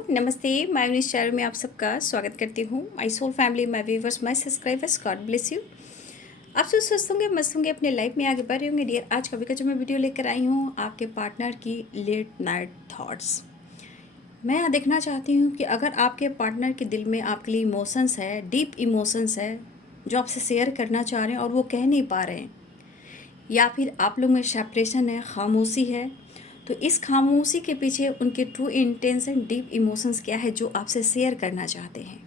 नमस्ते। My news channel में आप सबका स्वागत करती हूँ। My soul family, my viewers, my subscribers, God bless you. आप सब स्वस्थ होंगे, मस्त होंगे, अपने लाइफ में आगे बढ़ रहे होंगे। डियर, आज कभी का जो मैं वीडियो लेकर आई हूँ, आपके पार्टनर की लेट नाइट थॉट्स। मैं यहाँ देखना चाहती हूँ कि अगर आपके पार्टनर के दिल में आपके लिए इमोशंस है, डीप इमोशंस है, जो आपसे शेयर करना चाह रहे हैं और वो कह नहीं पा रहे हैं, या फिर आप लोग में सेपरेशन है, खामोशी है, तो इस खामोशी के पीछे उनके ट्रू इंटेंशन, डीप इमोशंस क्या है जो आपसे शेयर करना चाहते हैं।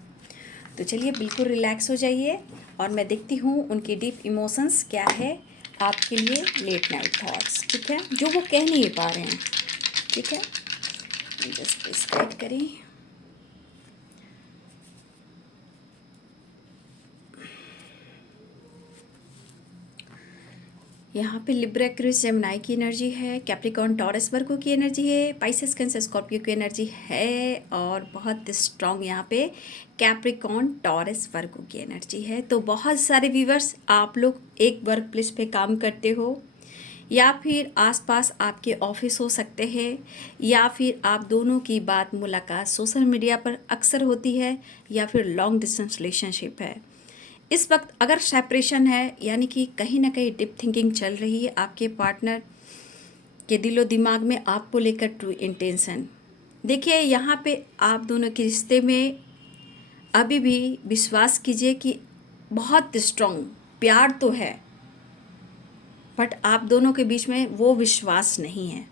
तो चलिए बिल्कुल रिलैक्स हो जाइए और मैं देखती हूँ उनकी डीप इमोशंस क्या है आपके लिए लेट नाइट थॉट्स। ठीक है, जो वो कह नहीं पा रहे हैं। ठीक है, जस्ट स्टार्ट करें। यहाँ पे लिब्रा, एक्वेरियस, जेमिनी की एनर्जी है, कैप्रिकॉर्न, टॉरस, वर्गो की एनर्जी है, पाइसेस, कैंसर, स्कॉर्पियो की एनर्जी है और बहुत स्ट्रॉन्ग यहाँ पे कैप्रिकॉर्न, टॉरस, वर्गो की एनर्जी है। तो बहुत सारे व्यूवर्स, आप लोग एक वर्क प्लेस पे काम करते हो या फिर आसपास आपके ऑफिस हो सकते हैं, या फिर आप दोनों की बात मुलाकात सोशल मीडिया पर अक्सर होती है, या फिर लॉन्ग डिस्टेंस रिलेशनशिप है। इस वक्त अगर सेपरेशन है, यानी कि कहीं ना कहीं डीप थिंकिंग चल रही है आपके पार्टनर के दिलो दिमाग में आपको लेकर ट्रू इंटेंशन। देखिए, यहाँ पे आप दोनों के रिश्ते में अभी भी विश्वास कीजिए कि बहुत स्ट्रॉन्ग प्यार तो है, बट आप दोनों के बीच में वो विश्वास नहीं है।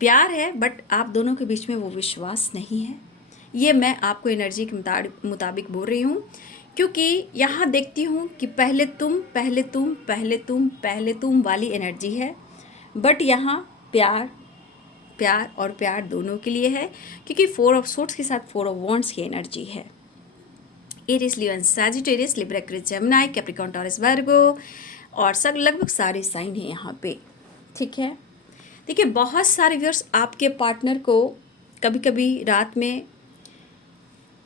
प्यार है बट आप दोनों के बीच में वो विश्वास नहीं है। ये मैं आपको एनर्जी के मुताबिक बोल रही हूँ, क्योंकि यहाँ देखती हूँ कि पहले तुम, पहले तुम, पहले तुम, पहले तुम वाली एनर्जी है। बट यहाँ प्यार, प्यार और प्यार दोनों के लिए है, क्योंकि 4 ऑफ सोर्ड्स के साथ 4 ऑफ वॉन्ड्स की एनर्जी है। Aries, Leo, Sagittarius, Libra, Aquarius, Gemini, Capricorn, Taurus, Virgo और सब लगभग सारे साइन हैं यहाँ पे। ठीक है, देखिए बहुत सारे व्यूअर्स आपके पार्टनर को कभी कभी रात में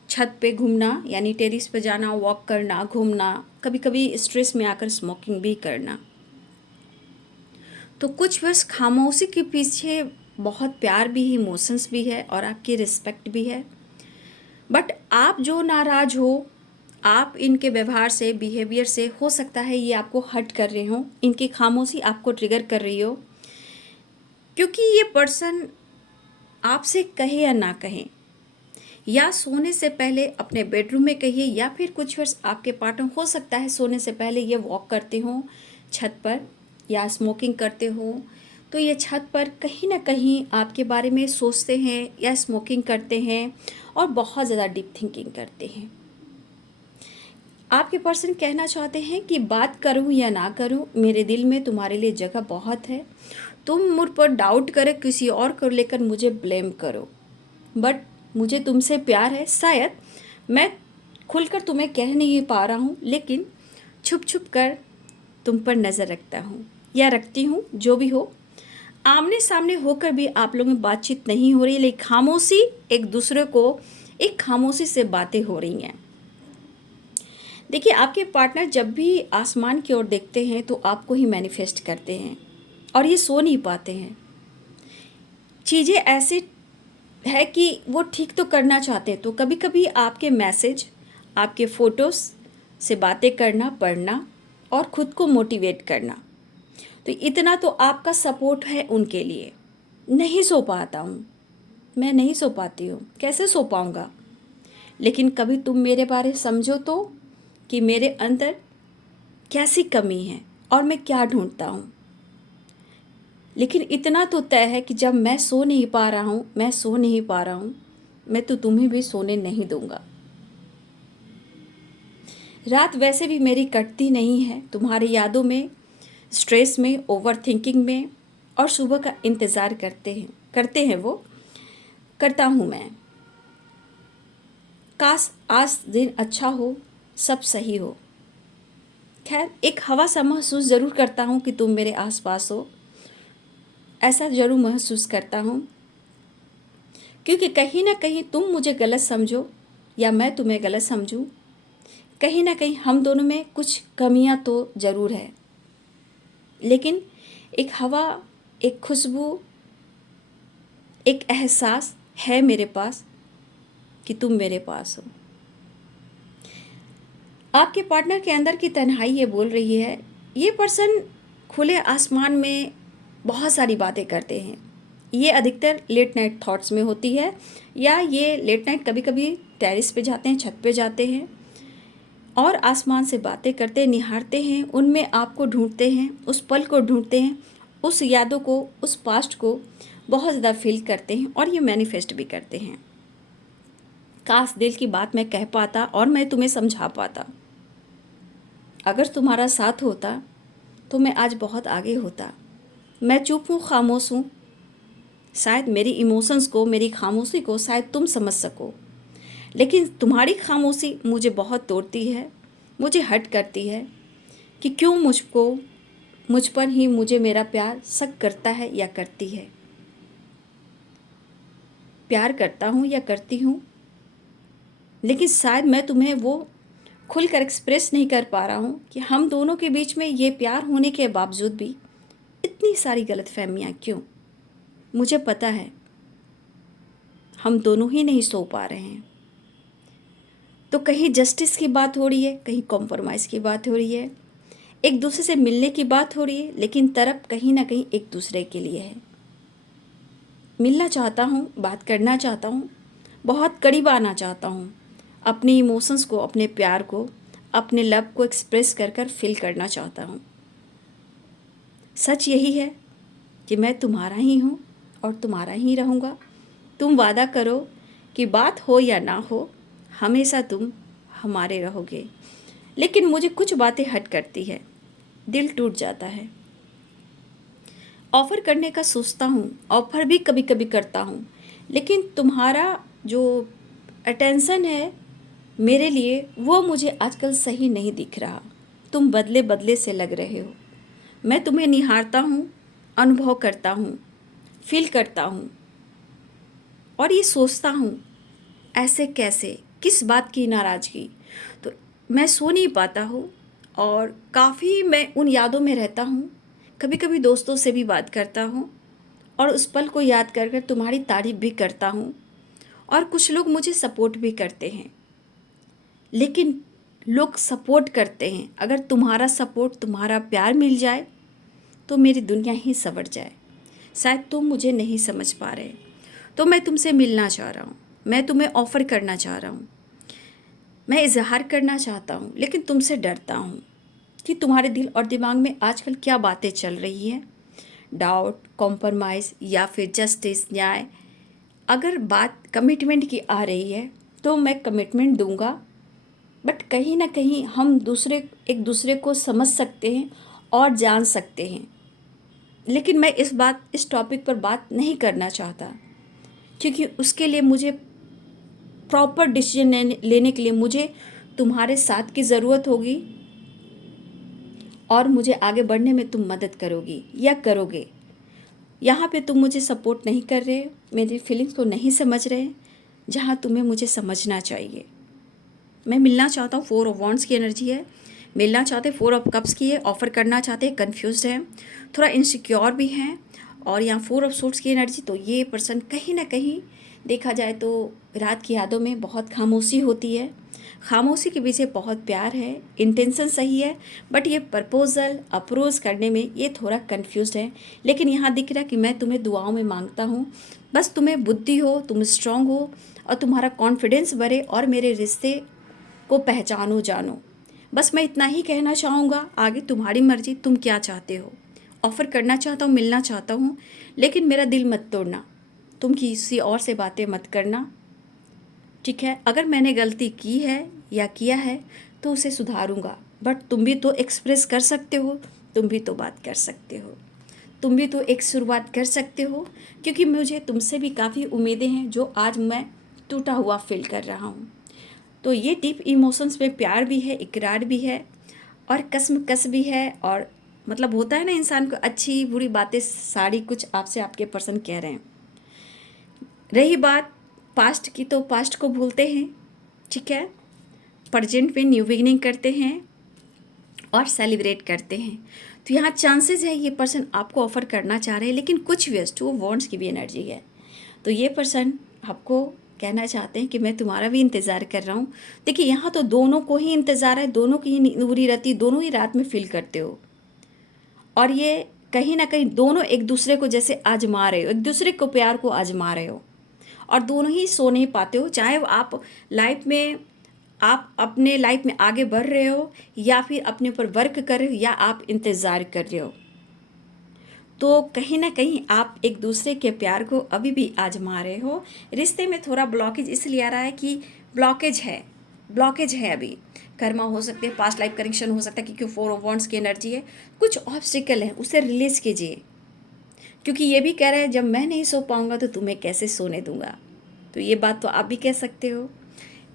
छत पे घूमना, यानी टेरिस पे जाना, वॉक करना, घूमना, कभी कभी स्ट्रेस में आकर स्मोकिंग भी करना। तो कुछ व्यूअर्स खामोशी के पीछे बहुत प्यार भी है, इमोशंस भी है और आपकी रिस्पेक्ट भी है। बट आप जो नाराज़ हो, आप इनके व्यवहार से, बिहेवियर से, हो सकता है ये आपको हर्ट कर रहे हो, इनकी खामोशी आपको ट्रिगर कर रही हो, क्योंकि ये पर्सन आपसे कहे या ना कहें, या सोने से पहले अपने बेडरूम में कहिए, या फिर कुछ वर्ष आपके पार्टनर हो सकता है सोने से पहले ये वॉक करते हो छत पर या स्मोकिंग करते हो, तो ये छत पर कहीं ना कहीं आपके बारे में सोचते हैं या स्मोकिंग करते हैं और बहुत ज़्यादा डीप थिंकिंग करते हैं। आपके पर्सन कहना चाहते हैं कि बात करूं या ना करूं, मेरे दिल में तुम्हारे लिए जगह बहुत है। तुम मुझ पर डाउट करे, किसी और को लेकर मुझे ब्लेम करो, बट मुझे तुमसे प्यार है। शायद मैं खुलकर तुम्हें कह नहीं पा रहा हूँ, लेकिन छुप छुप कर तुम पर नज़र रखता हूँ या रखती हूँ। जो भी हो, आमने सामने होकर भी आप लोगों में बातचीत नहीं हो रही, लेकिन खामोशी, एक दूसरे को एक खामोशी से बातें हो रही हैं। देखिए, आपके पार्टनर जब भी आसमान की ओर देखते हैं तो आपको ही मैनिफेस्ट करते हैं और ये सो नहीं पाते हैं। चीज़ें ऐसे है कि वो ठीक तो करना चाहते हैं, तो कभी कभी आपके मैसेज, आपके फ़ोटोज़ से बातें करना, पढ़ना और ख़ुद को मोटिवेट करना, तो इतना तो आपका सपोर्ट है उनके लिए। नहीं सो पाता हूँ, मैं नहीं सो पाती हूँ, कैसे सो पाऊँगा, लेकिन कभी तुम मेरे बारे समझो तो, कि मेरे अंदर कैसी कमी है और मैं क्या ढूंढता हूँ। लेकिन इतना तो तय है कि जब मैं सो नहीं पा रहा हूँ, मैं सो नहीं पा रहा हूँ, मैं तो तुम्हें भी सोने नहीं दूंगा। रात वैसे भी मेरी कटती नहीं है तुम्हारी यादों में, स्ट्रेस में, ओवर थिंकिंग में, और सुबह का इंतज़ार करते हैं वो, करता हूँ मैं। काश आज दिन अच्छा हो, सब सही हो। खैर, एक हवा सा महसूस ज़रूर करता हूँ कि तुम मेरे आसपास हो, ऐसा ज़रूर महसूस करता हूँ, क्योंकि कहीं ना कहीं तुम मुझे गलत समझो या मैं तुम्हें गलत समझूँ, कहीं ना कहीं हम दोनों में कुछ कमियां तो ज़रूर है। लेकिन एक हवा, एक खुशबू, एक एहसास है मेरे पास कि तुम मेरे पास हो। आपके पार्टनर के अंदर की तन्हाई ये बोल रही है, ये पर्सन खुले आसमान में बहुत सारी बातें करते हैं। ये अधिकतर लेट नाइट थॉट्स में होती है, या ये लेट नाइट कभी कभी टेरेस पे जाते हैं, छत पे जाते हैं और आसमान से बातें करते निहारते हैं, उनमें आपको ढूंढते हैं, उस पल को ढूंढते हैं, उस यादों को, उस पास्ट को बहुत ज़्यादा फील करते हैं और ये मैनिफेस्ट भी करते हैं। काश दिल की बात मैं कह पाता और मैं तुम्हें समझा पाता। अगर तुम्हारा साथ होता तो मैं आज बहुत आगे होता। मैं चुप हूँ, खामोश हूँ, शायद मेरी इमोशंस को, मेरी खामोशी को शायद तुम समझ सको, लेकिन तुम्हारी खामोशी मुझे बहुत तोड़ती है, मुझे हर्ट करती है कि क्यों मुझ पर ही मुझे मेरा प्यार शक करता है या करती है। प्यार करता हूँ या करती हूँ, लेकिन शायद मैं तुम्हें वो खुलकर एक्सप्रेस नहीं कर पा रहा हूँ कि हम दोनों के बीच में ये प्यार होने के बावजूद भी इतनी सारी गलतफहमियाँ क्यों। मुझे पता है हम दोनों ही नहीं सो पा रहे हैं। तो कहीं जस्टिस की बात हो रही है, कहीं कॉम्प्रोमाइज़ की बात हो रही है, एक दूसरे से मिलने की बात हो रही है, लेकिन तरफ कहीं ना कहीं एक दूसरे के लिए है। मिलना चाहता हूँ, बात करना चाहता हूँ, बहुत करीब आना चाहता हूँ, अपने इमोशंस को, अपने प्यार को, अपने लव को एक्सप्रेस कर कर फील करना चाहता हूँ। सच यही है कि मैं तुम्हारा ही हूँ और तुम्हारा ही रहूँगा। तुम वादा करो कि बात हो या ना हो, हमेशा तुम हमारे रहोगे। लेकिन मुझे कुछ बातें हट करती है, दिल टूट जाता है। ऑफ़र करने का सोचता हूँ, ऑफ़र भी कभी कभी करता हूँ, लेकिन तुम्हारा जो अटेंशन है मेरे लिए, वो मुझे आजकल सही नहीं दिख रहा। तुम बदले बदले से लग रहे हो। मैं तुम्हें निहारता हूँ, अनुभव करता हूँ, फील करता हूँ और ये सोचता हूँ ऐसे कैसे, किस बात की नाराज़गी। तो मैं सो नहीं पाता हूँ और काफ़ी मैं उन यादों में रहता हूँ। कभी कभी दोस्तों से भी बात करता हूँ और उस पल को याद कर कर तुम्हारी तारीफ़ भी करता हूँ और कुछ लोग मुझे सपोर्ट भी करते हैं। लेकिन लोग सपोर्ट करते हैं, अगर तुम्हारा सपोर्ट, तुम्हारा प्यार मिल जाए तो मेरी दुनिया ही संवर जाए। शायद तुम मुझे नहीं समझ पा रहे, तो मैं तुमसे मिलना चाह रहा हूँ, मैं तुम्हें ऑफ़र करना चाह रहा हूँ, मैं इजहार करना चाहता हूँ, लेकिन तुमसे डरता हूँ कि तुम्हारे दिल और दिमाग में आजकल क्या बातें चल रही हैं। डाउट, कॉम्प्रोमाइज़ या फिर जस्टिस, न्याय। अगर बात कमिटमेंट की आ रही है तो मैं कमिटमेंट दूंगा, बट कहीं ना कहीं हम एक दूसरे को समझ सकते हैं और जान सकते हैं। लेकिन मैं इस टॉपिक पर बात नहीं करना चाहता, क्योंकि उसके लिए मुझे प्रॉपर डिसीजन लेने के लिए मुझे तुम्हारे साथ की ज़रूरत होगी और मुझे आगे बढ़ने में तुम मदद करोगी या करोगे। यहाँ पे तुम मुझे सपोर्ट नहीं कर रहे, मेरी फीलिंग्स को नहीं समझ रहे, जहाँ तुम्हें मुझे समझना चाहिए। मैं मिलना चाहता हूँ, 4 ऑफ वॉन्ड्स की एनर्जी है। मिलना चाहते 4 ऑफ कप्स की है। ऑफ़र करना चाहते हैं, कन्फ्यूज़ हैं, थोड़ा इनसिक्योर भी हैं। और यहाँ 4 ऑफ सूट्स की एनर्जी, तो ये पर्सन कहीं ना कहीं देखा जाए तो रात की यादों में बहुत खामोशी होती है, खामोशी के पीछे बहुत प्यार है, इंटेंशन सही है, बट ये प्रपोज़ल अप्रोच करने में ये थोड़ा कन्फ्यूज़ है। लेकिन यहाँ दिख रहा है कि मैं तुम्हें दुआओं में मांगता हूँ, बस तुम्हें बुद्धि हो, तुम स्ट्रांग हो और तुम्हारा कॉन्फिडेंस बढ़े और मेरे रिश्ते को पहचानो, जानो। बस मैं इतना ही कहना चाहूँगा, आगे तुम्हारी मर्ज़ी, तुम क्या चाहते हो। ऑफ़र करना चाहता हूँ, मिलना चाहता हूँ, लेकिन मेरा दिल मत तोड़ना, तुम किसी और से बातें मत करना, ठीक है। अगर मैंने गलती की है या किया है तो उसे सुधारूँगा, बट तुम भी तो एक्सप्रेस कर सकते हो, तुम भी तो बात कर सकते हो, तुम भी तो एक शुरुआत कर सकते हो, क्योंकि मुझे तुमसे भी काफ़ी उम्मीदें हैं जो आज मैं टूटा हुआ फील कर रहा हूँ। तो ये डीप इमोशंस में प्यार भी है, इकरार भी है और कसम भी है। और मतलब होता है ना, इंसान को अच्छी बुरी बातें सारी कुछ आपसे आपके पर्सन कह रहे हैं। रही बात पास्ट की, तो पास्ट को भूलते हैं, ठीक है। प्रेजेंट में न्यू बिगिनिंग करते हैं और सेलिब्रेट करते हैं। तो यहाँ चांसेस है ये पर्सन आपको ऑफ़र करना चाह रहे हैं, लेकिन कुछ व्यस्त, वो वॉन्ट्स की भी एनर्जी है। तो ये पर्सन आपको कहना चाहते हैं कि मैं तुम्हारा भी इंतज़ार कर रहा हूँ। देखिए यहाँ तो दोनों को ही इंतज़ार है, दोनों की ही नींद बुरी रहती है, दोनों ही रात में फील करते हो। और ये कहीं ना कहीं दोनों एक दूसरे को जैसे आजमा रहे हो, एक दूसरे को प्यार को आजमा रहे हो, और दोनों ही सो नहीं पाते हो। चाहे वो आप लाइफ में, आप अपने लाइफ में आगे बढ़ रहे हो, या फिर अपने ऊपर वर्क कर रहे हो, या आप इंतज़ार कर रहे हो, तो कहीं ना कहीं आप एक दूसरे के प्यार को अभी भी आजमा रहे हो। रिश्ते में थोड़ा ब्लॉकेज इसलिए आ रहा है कि ब्लॉकेज है अभी। कर्मा हो सकते हैं, पास्ट लाइफ कनेक्शन हो सकता है, क्योंकि 4 ऑफ वॉन्ड्स की एनर्जी है। कुछ ऑब्स्टिकल है, उसे रिलीज कीजिए, क्योंकि ये भी कह रहे हैं जब मैं नहीं सो पाऊंगा तो तुम्हें कैसे सोने दूंगा। तो ये बात तो आप भी कह सकते हो।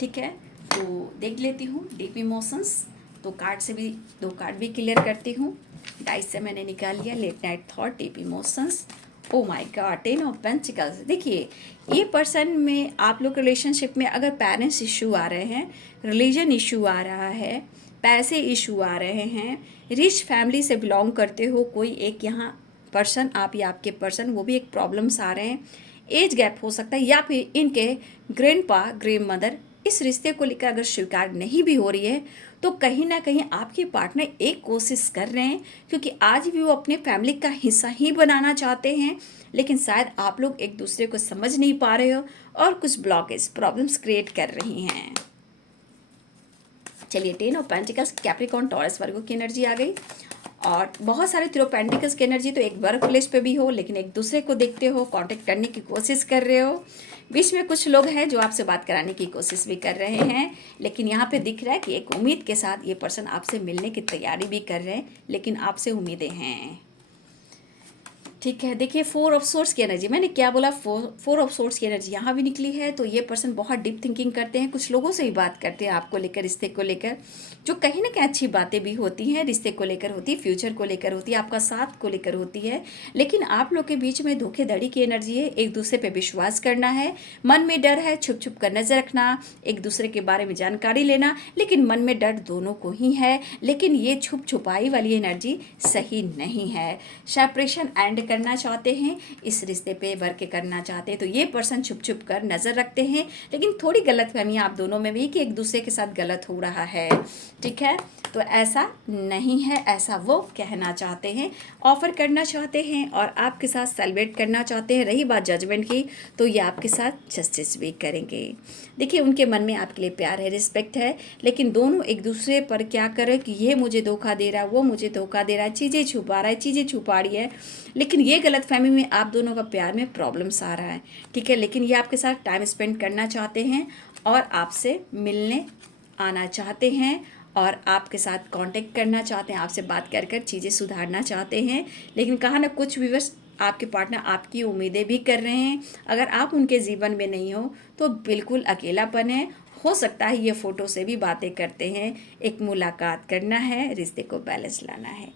ठीक है, तो देख लेती हूँ डीप इमोशंस। तो कार्ड से भी 2 कार्ड भी क्लियर करती हूँ। डाइस से मैंने निकाल लिया late night thought, deep emotions. Oh my God, 10 of pentacles. देखिए ये पर्सन में, आप लोग रिलेशनशिप में अगर पेरेंट्स इशू आ रहे हैं, रिलीजन इशू आ रहा है, पैसे इशू आ रहे हैं, रिच फैमिली से बिलोंग करते हो, कोई एक यहाँ पर्सन, आप या आपके पर्सन, वो भी एक प्रॉब्लम्स आ रहे हैं। एज गैप हो सकता है, या फिर इनके ग्रैंड मदर इस रिश्ते को लेकर अगर स्वीकार नहीं भी हो रही है, तो कहीं ना कहीं आपके पार्टनर एक कोशिश कर रहे हैं, क्योंकि आज भी वो अपने फैमिली का हिस्सा ही बनाना चाहते हैं, लेकिन शायद आप लोग एक दूसरे को समझ नहीं पा रहे हो और कुछ ब्लॉकेज प्रॉब्लम्स क्रिएट कर रही हैं। चलिए 10 ऑफ पेंटिकल्स, कैप्रिकॉर्न, टॉरस, वर्गो की एनर्जी आ गई। और बहुत सारे 3 ऑफ पेंटिकल्स की एनर्जी तो एक वर्क प्लेस पे भी हो, लेकिन एक दूसरे को देखते हो, कांटेक्ट करने की कोशिश कर रहे हो। बीच में कुछ लोग हैं जो आपसे बात कराने की कोशिश भी कर रहे हैं, लेकिन यहाँ पे दिख रहा है कि एक उम्मीद के साथ ये पर्सन आपसे मिलने की तैयारी भी कर रहे हैं, लेकिन आपसे उम्मीदें हैं। ठीक है, देखिए 4 ऑफ सोर्ट्स की एनर्जी, मैंने क्या बोला, 4 ऑफ सोर्ट्स की एनर्जी यहाँ भी निकली है। तो ये पर्सन बहुत डीप थिंकिंग करते हैं, कुछ लोगों से ही बात करते हैं आपको लेकर, रिश्ते को लेकर, जो कहीं ना कहीं अच्छी बातें भी होती हैं, रिश्ते को लेकर होती है, फ्यूचर को लेकर होती है, आपका साथ को लेकर होती है। लेकिन आप लोग के बीच में धोखेधड़ी की एनर्जी है, एक दूसरे पर विश्वास करना है, मन में डर है, छुप छुप कर नजर रखना, एक दूसरे के बारे में जानकारी लेना, लेकिन मन में डर दोनों को ही है। लेकिन ये छुप छुपाई वाली एनर्जी सही नहीं है। सेपरेशन एंड करना चाहते हैं, इस रिश्ते पे वर्क करना चाहते हैं, तो ये पर्सन छुप छुप कर नज़र रखते हैं, लेकिन थोड़ी गलतफहमी आप दोनों में भी कि एक दूसरे के साथ गलत हो रहा है। ठीक है, तो ऐसा नहीं है, ऐसा वो कहना चाहते हैं, ऑफर करना चाहते हैं और आपके साथ सेलिब्रेट करना चाहते हैं। रही बात जजमेंट की, तो ये आपके साथ जस्टिस भी करेंगे। देखिए उनके मन में आपके लिए प्यार है, रिस्पेक्ट है, लेकिन दोनों एक दूसरे पर क्या करें कि ये मुझे धोखा दे रहा है, वो मुझे धोखा दे रहा है, चीज़ें छुपा रहा है, चीज़ें छुपा रही है, लेकिन ये गलतफहमी में आप दोनों का प्यार में प्रॉब्लम्स आ रहा है। ठीक है, लेकिन ये आपके साथ टाइम स्पेंड करना चाहते हैं और आपसे मिलने आना चाहते हैं और आपके साथ कांटेक्ट करना चाहते हैं, आपसे बात कर कर चीज़ें सुधारना चाहते हैं। लेकिन कहा ना, कुछ व्यूअर्स आपके पार्टनर आपकी उम्मीदें भी कर रहे हैं। अगर आप उनके जीवन में नहीं हो तो बिल्कुल अकेलापन है। हो सकता है ये फ़ोटो से भी बातें करते हैं, एक मुलाकात करना है, रिश्ते को बैलेंस लाना है।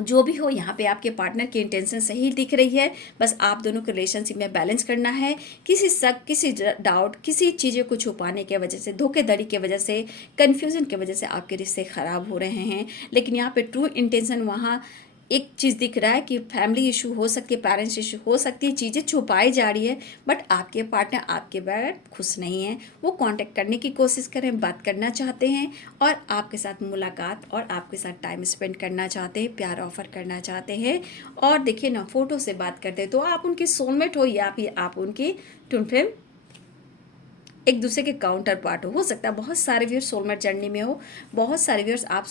जो भी हो, यहाँ पे आपके पार्टनर की इंटेंशन सही दिख रही है, बस आप दोनों के रिलेशनशिप में बैलेंस करना है। किसी शक, किसी डाउट, किसी चीज़ों को छुपाने के वजह से, धोखेधड़ी के वजह से, कन्फ्यूज़न के वजह से आपके रिश्ते ख़राब हो रहे हैं। लेकिन यहाँ पे ट्रू इंटेंशन, वहाँ एक चीज़ दिख रहा है कि फैमिली इशू हो सकती है, पेरेंट्स इशू हो सकती है, चीज़ें छुपाई जा रही है, बट आपके पार्टनर आपके बगैर खुश नहीं है। वो कांटेक्ट करने की कोशिश करें, बात करना चाहते हैं और आपके साथ मुलाकात और आपके साथ टाइम स्पेंड करना चाहते हैं, प्यार ऑफर करना चाहते हैं। और देखिए ना, फ़ोटो से बात करते हैं तो आप उनकी सोलमेट हो या फिर आप उनकी ट्विन फ्लेम, एक दूसरे के काउंटर पार्ट हो सकता है। बहुत सारे व्यूअर्स सोलमेट जर्नी में हो, बहुत सारे व्यूअर्स आप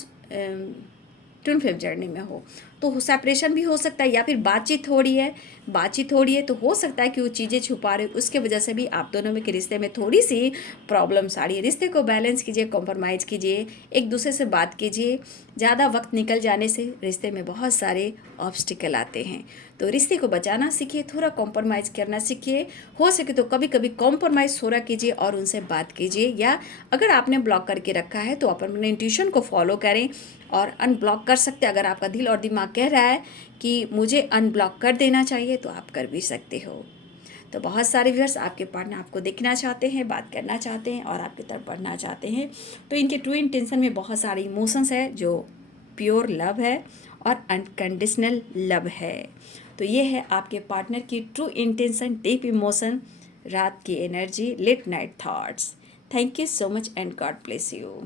ट्विन फ्लेम जर्नी में हो, तो सेपरेशन भी हो सकता है, या फिर बातचीत हो रही है तो हो सकता है कि वो चीज़ें छुपा रहे हो, उसके वजह से भी आप दोनों में के रिश्ते में थोड़ी सी प्रॉब्लम्स आ रही है। रिश्ते को बैलेंस कीजिए, कॉम्प्रोमाइज़ कीजिए, एक दूसरे से बात कीजिए। ज़्यादा वक्त निकल जाने से रिश्ते में बहुत सारे ऑब्स्टिकल आते हैं, तो रिश्ते को बचाना सीखिए, थोड़ा कॉम्प्रोमाइज़ करना सीखिए। हो सके तो कभी कभी कॉम्प्रोमाइज़ थोड़ा कीजिए और उनसे बात कीजिए, या अगर आपने ब्लॉक करके रखा है तो अपने इंट्यूशन को फॉलो करें और अनब्लॉक कर सकते हैं। अगर आपका दिल और दिमाग कह रहा है कि मुझे अनब्लॉक कर देना चाहिए तो आप कर भी सकते हो। तो बहुत सारे व्यूअर्स आपके पार्टनर आपको देखना चाहते हैं, बात करना चाहते हैं और आपकी तरफ बढ़ना चाहते हैं, तो इनके ट्रू इंटेंशन में बहुत सारे इमोशंस है, जो प्योर लव है और अनकंडीशनल लव है। तो ये है आपके पार्टनर की ट्रू इंटेंशन, डीप इमोशन, रात की energy, late night thoughts. Thank you so much and God bless you.